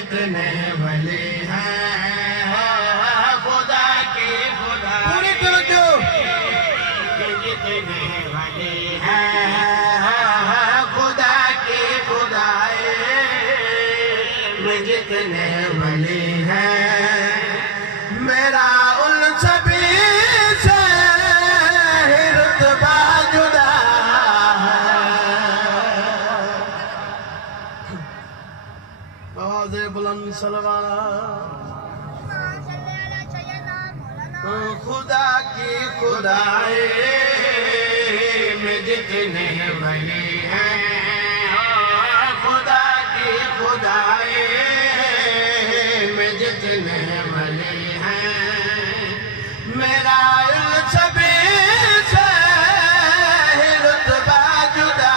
जितने वली हैं खुदा की खुदा पूरी तवज्जो जितने वली हैं खुदा की खुदाए में जितने वली हैं मेरा उन सभी से रुतबा जुदा आवाज़ बुलंद सलवात खुदा की खुदाए में जितने वली हैं खुदा की खुदाए में जितने वली हैं मेरा इन सभी से रुतबा जुदा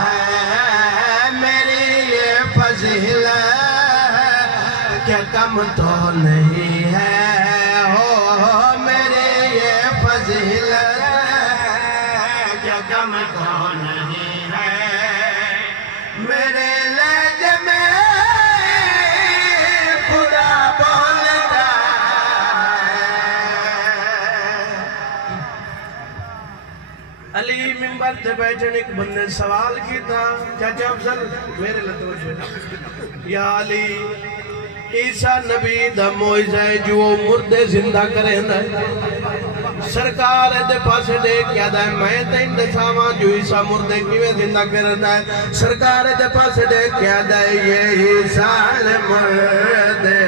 है मेरी ये फजीलत क्या कम तो नहीं है कम तो नहीं है मेरे लहजे में खुदा बोलता अली मिंबर से बैठे एक बंदे सवाल किया चाचा अफजल मेरे लतोश या अली ईसा नबी दा मोइज़ा है जो मुर्दे जिंदा करेंदा सरकार दे पासे दे क्या दा मैं तेन दसावा जो ईसा मुर्दे किवें जिंदा करदा है सरकार दे पासे दे क्या दा ये ईसा मुर्दे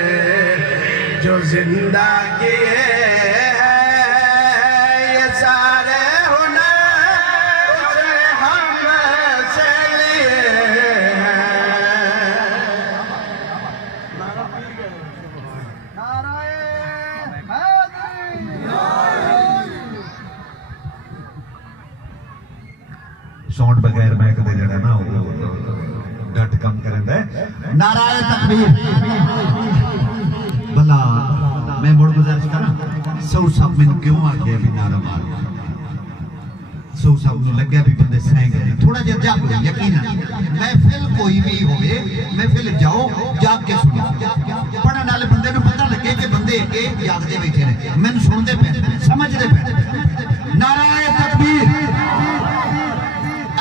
जो जिंदा किए ये सारे साउंड बगैर मैं कदे जड़ा ना डट कम करंदा है नाराए तकबीर भला मैं मुड़ गुजारिश करा सौ सब मैनू क्यों आ गया भी नारा मार सौ सब नु लगया भी बंदे सहेंगे थोड़ा जिहा जाग यकीन महफिल कोई भी होवे महफिल जाओ जाग के सुनो पढ़न वाले बंदे नु पता लगे कि बंदे एक जागदे बैठे ने मैनू सुनदे पे समझदे पे नाराए तकबीर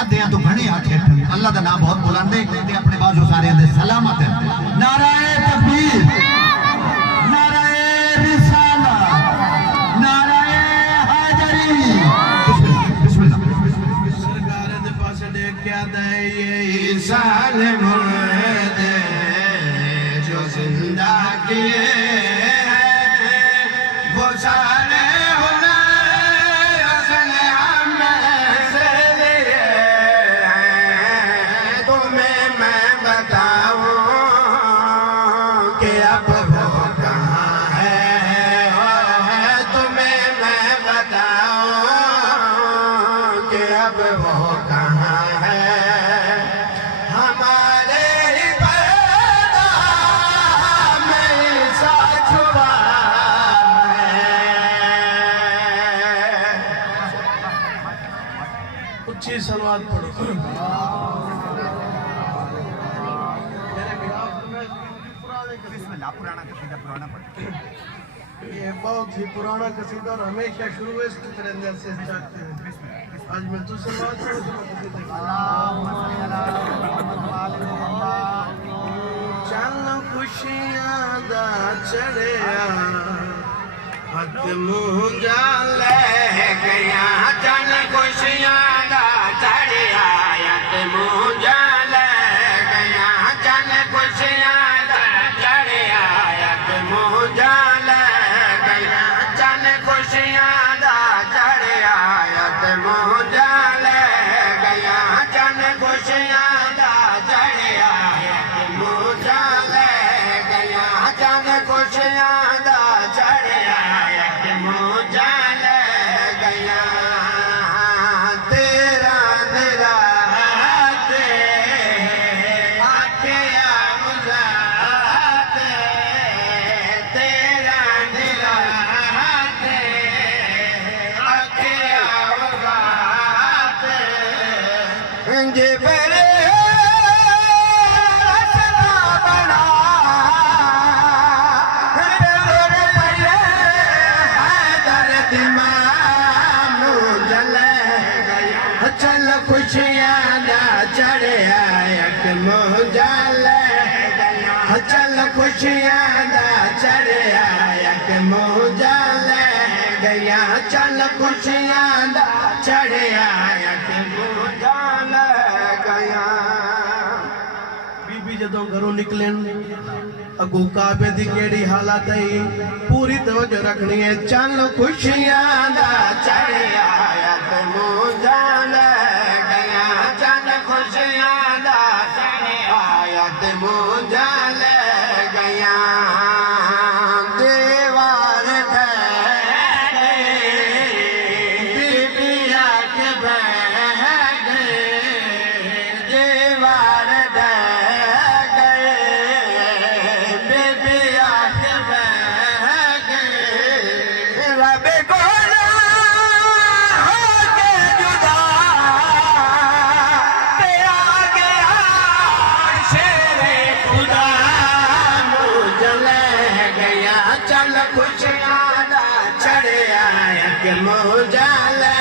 अद्धियां तो घणे हाथ अल्लाह का नाम बहुत बुलंद है अपने बाजू सारे दे सलामत है नाराए तकबीर नाराए रिसाला नाराए हाजरी बिस्मिल्लाह सरकार दे पासे देख क्या दे ये ईसा ने मुर्दे जो जिंदा किए वो सारे सलवात पढ़ो ये बहुत ही पुराना कसीदा और हमेशा शुरू इस तरह से चाहते हैं आज मैं तो सलवात चल खुशियां दा चढ़िया हथ मुंह जा ले गया चल खुशियां चढ़िया हथ मुंह जा ले गया चल खुशियां चढ़िया हथ मुंह जा ले गया चल खुशियां चढ़िया हथ मुंह जा ले गया चल खुशियां चढ़िया हथ मुंह जा ले गया चल खुशियां चढ़िया हथ मुंह जा ले गया चढ़िया एक मौजा ले गया चल खुशियां दा चढ़िया एक मौजा ले गया चल खुशियां दा चढ़िया एक मौजा ले गया बीबी जदों घरों निकलन अगू काबे दी केड़ी हालत है पूरी तवज्जो रखनी है चल खुशियां दा चढ़िया एक मौजा ले गया चल खुशियां दा चढ़िया एक मौजा ले गया दीवार थे बीबिया के बह गए दीवार थे बीबिया के बह गए रब को ना होके जुदा तेरा गया शेरे खुदा मुझ ले गया चल खुशियां दा चढ़िया एक मौजा ले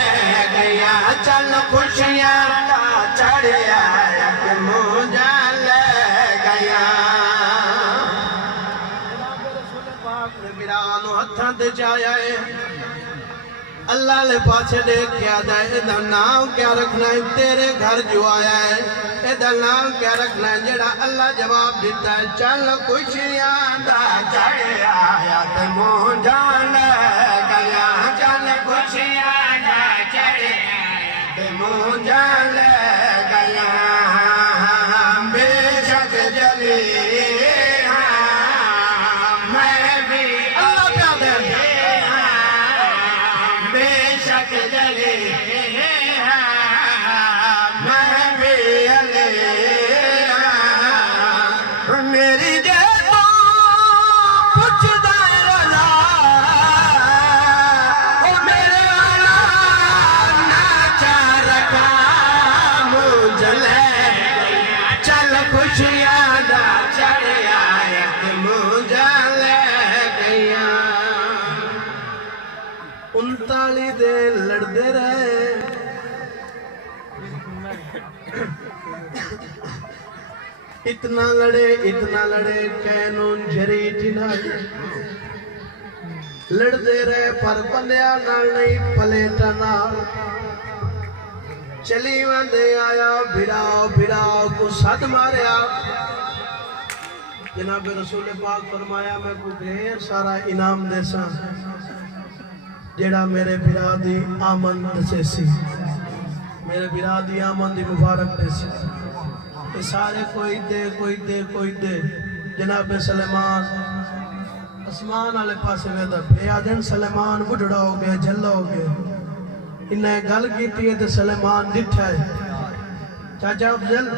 गया चल खुशियां दा चढ़िया एक मौजा ले गया हथां ते जाया है अल्लाह ले पासे देख क्या है एदा नाम क्या रखना है तेरे घर जो आया है एदा नाम क्या रखना है जेड़ा अल्लाह जवाब देता है चल खुशियां दा चढ़िया एक मौजा ले गया चल खुशियां दा चढ़िया एक मौजा ले गया बेशक जली मैं भी अल्लाह प्यादे बेशक जली मैं भी अले मेरी जेबों पुछदा रला ओ मेरे वाला नाचा रखा मुझ ले चल खुशियां दा चढ़िया एक मौजा ले गया 39 दे लड़दे रहे इतना लड़े कैनून जरी जिना लड़दे रहे पर बंदिया नाल नहीं पलेटा नाल चली वंदे आया भिड़ा को सद मारिया जनाब रसूल पाक फरमाया मैं को ढेर सारा इनाम देसा जेड़ा मेरे बिरा दी आमन दसेसी मेरे बिरा दी आमन दी मुबारक देसी ये सारे कोई दे जनाब सलेमान आसमान वाले पासे वेदा बेआदन सलेमान बुढ़ड़ा हो गया जल्ला हो गया इन्हें गल की तो सलेमान डिठा है चाचा अफजल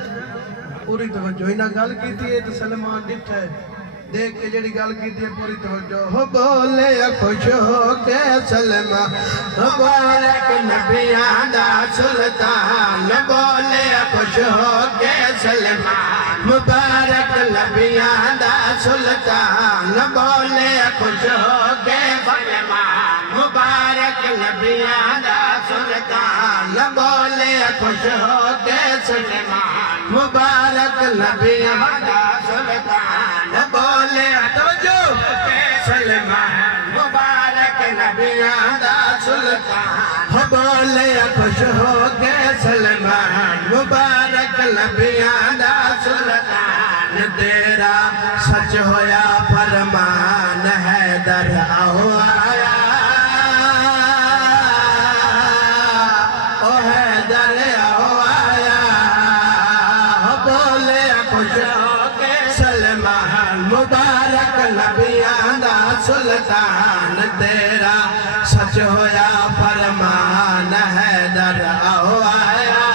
पूरी तवज्जो इन्हें गल की तो सलेमान डिठा है देख के जड़ी गल की पूरी तवज्जो हो बोले खुश हो के सलमा मुबारक नबियां दा सुल्तान बोले खुश हो के सलमा मुबारक नबियां दा सुल्तान बोले खुश हो के सलमा मुबारक नबियां दा सुल्तान बोले खुश हो के सलमा मुबारक नबियां दा सुल्तान बोले तवज्जो सलमान मुबारक नबियां दा सुल्तान बोले खुश हो के सलमान मुबारक नबियां दा सुल्तान तेरा सच होया फरमान है दर आओ आया ओ है दर आओ आया बोले खुश हो के सलमान मुबारक नबियां दा सुल्तान तेरा सच होया फरमान है दर आओ आया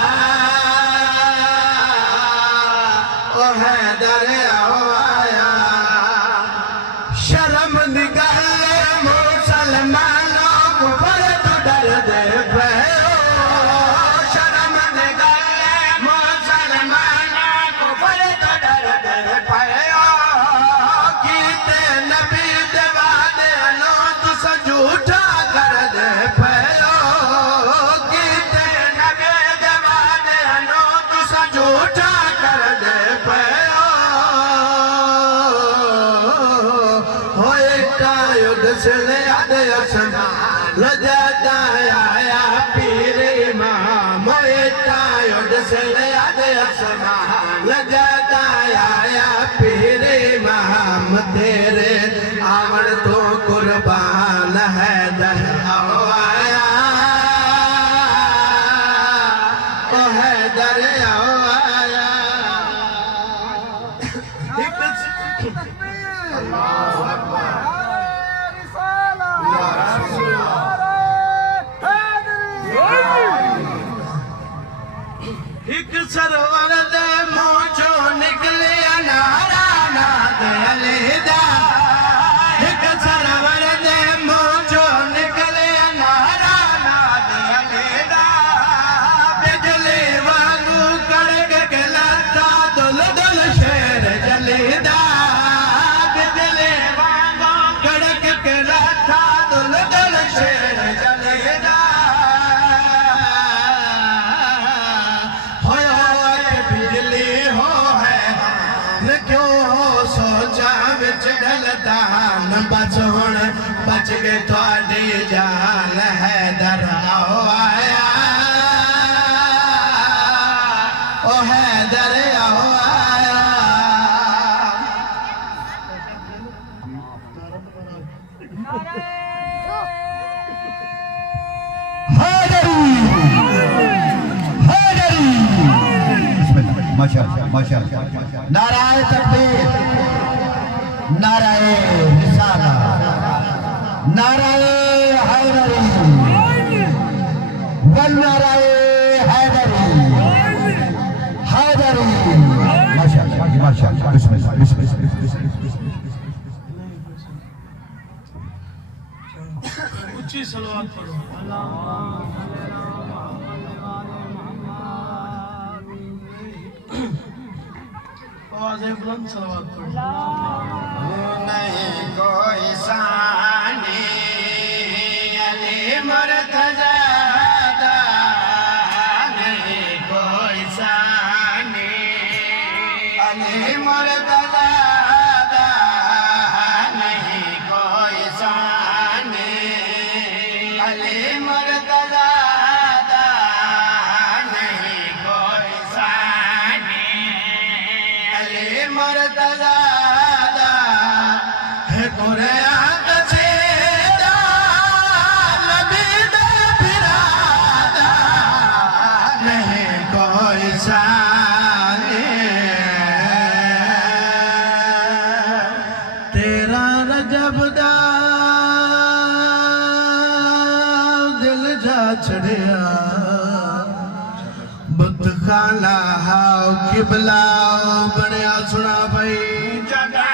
ओ है दर आओ आया शर्म निगल मुसलमानों को पर तो डर दे भयो शर्म निगल मुसलमानों को पर तो डर दे भयो कीते नबी देवा दे लो तुस झूठा कर दे भयो कीते नबी देवा दे लो तुस झूठा आसमान जाता आया पीरे इमाम तेरे आवन तो कुर्बान है दर आया ओ है दर आया एक सरवर दे मोचो निकले नारा ना दे अलीदा एक सरवर दे मोचो निकले नारा ना दे अलीदा बिजली वांगू कड़क के लता दुल दुल शेर जलीदा बिजली वांगू कड़क के लता दुल दुल शेर जलीदा बचोण बच के थोड़ी जान है दर आया ओ है दर आया माशाअल्लाह माशाअल्लाह नाराए तकबीर नाराए रिसाला नाराए हैदरी वल नाराए हैदरी हैदरी माशाअल्लाह माशाअल्लाह बिस्मिल्लाह बिस्मिल्लाह ऊंची सलवात पढ़ो आवाज़ बुलंद सलवात पढ़ो नहीं कोई सानी अली मुर्तज़ा नहीं कोई सानी अली मुर्तज़ा नहीं कोई सानी अली मुर्तज़ा नहीं कोई सानी अली मुर्तज़ा है कुरान से नबी दे फिरादा नहीं कोई सानी तेरा रजब दा दिल जा छड़िया बुत खाना हाओ किबला बनया सुना भाई जगा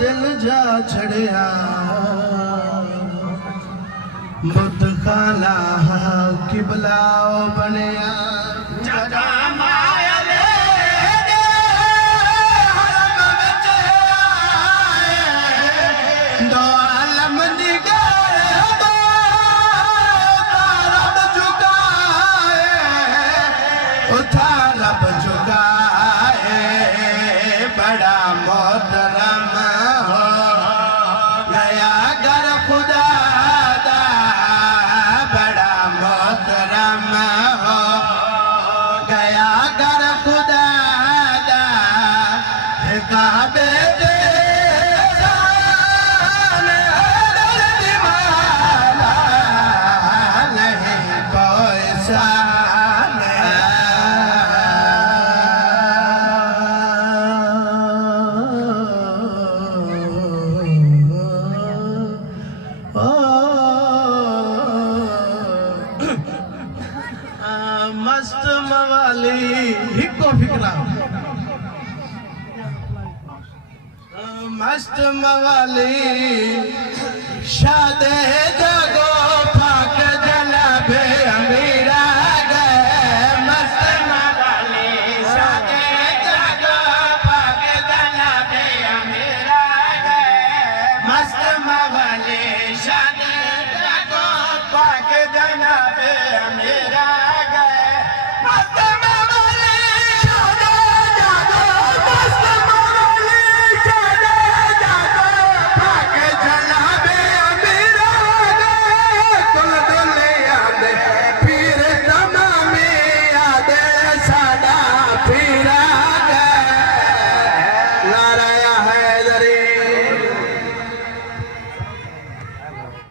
दिल जा छड़िया बुत खाना किबला बनया जगा माया ले दो आलम दिगाए दो रब झुकाए उठा रब झुकाए बड़ा मोहतरम हो गया घर खुदा दा बड़ा मोहतरम हो मवाली हिको फिक्रा मस्त मवाली शादे